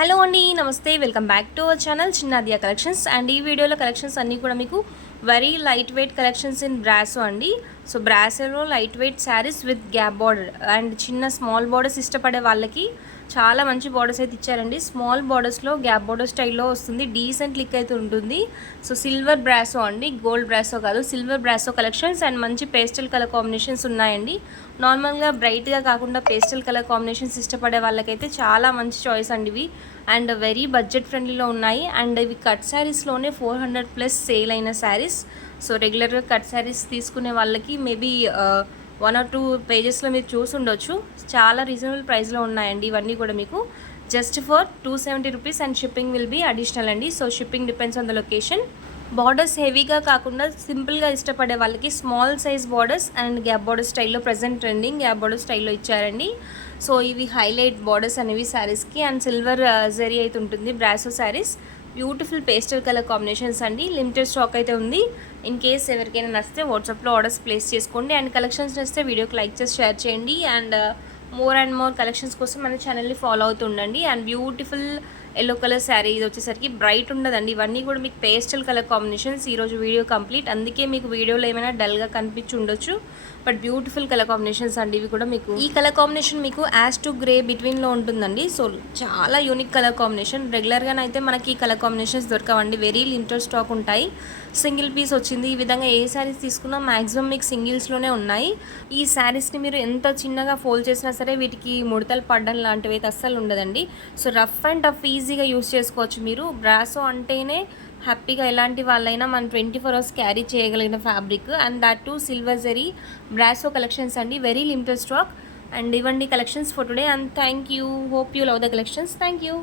Hello అండి, నమస్తే. Welcome back to our channel చిన్నాదియా కలెక్షన్స్. అండ్ ఈ వీడియోలో కలెక్షన్స్ అన్నీ కూడా మీకు very light weight collections in బ్రాసో అండి. సో బ్రాసోలో light weight saris with gap border and చిన్న స్మాల్ బార్డర్స్ ఇష్టపడే వాళ్ళకి చాలా మంచి బార్డర్స్ అయితే ఇచ్చారండి. స్మాల్ బార్డర్స్లో గ్యాప్ బార్డర్ స్టైల్లో వస్తుంది, డీసెంట్ లిక్ అయితే ఉంటుంది. సో సిల్వర్ బ్రాసో అండి, గోల్డ్ బ్రాసో కాదు, సిల్వర్ బ్రాసో కలెక్షన్స్ అండ్ మంచి పేస్టల్ కలర్ కాంబినేషన్స్ ఉన్నాయండి. నార్మల్గా బ్రైట్గా కాకుండా పేస్టల్ కలర్ కాంబినేషన్స్ ఇష్టపడే వాళ్ళకైతే చాలా మంచి చాయిస్ అండి ఇవి. అండ్ వెరీ బడ్జెట్ ఫ్రెండ్లీలో ఉన్నాయి. అండ్ ఇవి కట్ శారీస్లోనే 400+ సేల్ అయిన శారీస్. సో రెగ్యులర్గా కట్ శారీస్ తీసుకునే వాళ్ళకి మేబీ 1 or 2 పేజెస్లో మీరు చూసి ఉండొచ్చు. చాలా రీజనబుల్ ప్రైస్లో ఉన్నాయండి ఇవన్నీ కూడా మీకు just for 270 rupees and shipping will be additional అండి. So shipping depends on the location. Borders హెవీగా కాకుండా సింపుల్గా ఇష్టపడే వాళ్ళకి small size borders and gap border స్టైల్లో ప్రజెంట్ ట్రెండింగ్ గ్యాప్ బార్డర్ స్టైల్లో ఇచ్చారండి. సో ఇవి హైలైట్ బార్డర్స్ అనేవి శారీస్కి. అండ్ సిల్వర్ జరీ అయితే ఉంటుంది brasso saris. Beautiful pastel colour combinations అండి. లిమిటెడ్ స్టాక్ అయితే ఉంది. ఇన్ కేస్ ఎవరికైనా నచ్చితే వాట్సాప్లో ఆర్డర్స్ ప్లేస్ చేసుకోండి. అండ్ కలెక్షన్స్ నచ్చితే వీడియోకి లైక్ చేసి షేర్ చేయండి. అండ్ మోర్ కలెక్షన్స్ కోసం మన ఛానల్ని ఫాలో అవుతుండండి. And beautiful yellow colour sari, ఇది వచ్చేసరికి బ్రైట్ ఉండదండి. ఇవన్నీ కూడా మీకు పేస్టల్ కలర్ కాంబినేషన్స్. ఈరోజు వీడియో కంప్లీట్, అందుకే మీకు వీడియోలో ఏమైనా డల్గా కనిపించి ఉండొచ్చు, బట్ బ్యూటిఫుల్ కలర్ కాంబినేషన్స్ అండి ఇవి కూడా. మీకు ఈ కలర్ కాంబినేషన్ మీకు యాష్ టు గ్రే బిట్వీన్లో ఉంటుందండి. సో చాలా యూనిక్ కలర్ కాంబినేషన్. రెగ్యులర్గానైతే మనకి ఈ కలర్ కాంబినేషన్స్ దొరకవండి, వెరీ లిమిటెడ్ స్టాక్ ఉంటాయి. సింగిల్ పీస్ వచ్చింది. ఈ విధంగా ఏ శారీస్ తీసుకున్నా మ్యాక్సిమం మీకు సింగిల్స్లోనే ఉన్నాయి. ఈ శారీస్ని మీరు ఎంత చిన్నగా ఫోల్డ్ చేసినా సరే వీటికి ముడతలు పడడం లాంటివి అయితే అస్సలు ఉండదండి. సో రఫ్ అండ్ టఫ్ ఈజీగా యూస్ చేసుకోవచ్చు మీరు. బ్రాసో అంటేనే హ్యాపీగా ఎలాంటి వాళ్ళైనా మనం 24 hours క్యారీ చేయగలిగిన fabric. And that to silver zari brasso collections అండి, వెరీ లిమిటెడ్ స్టాక్. అండ్ ఇవ్వండి collections for today. And thank you, hope you love the collections. Thank you.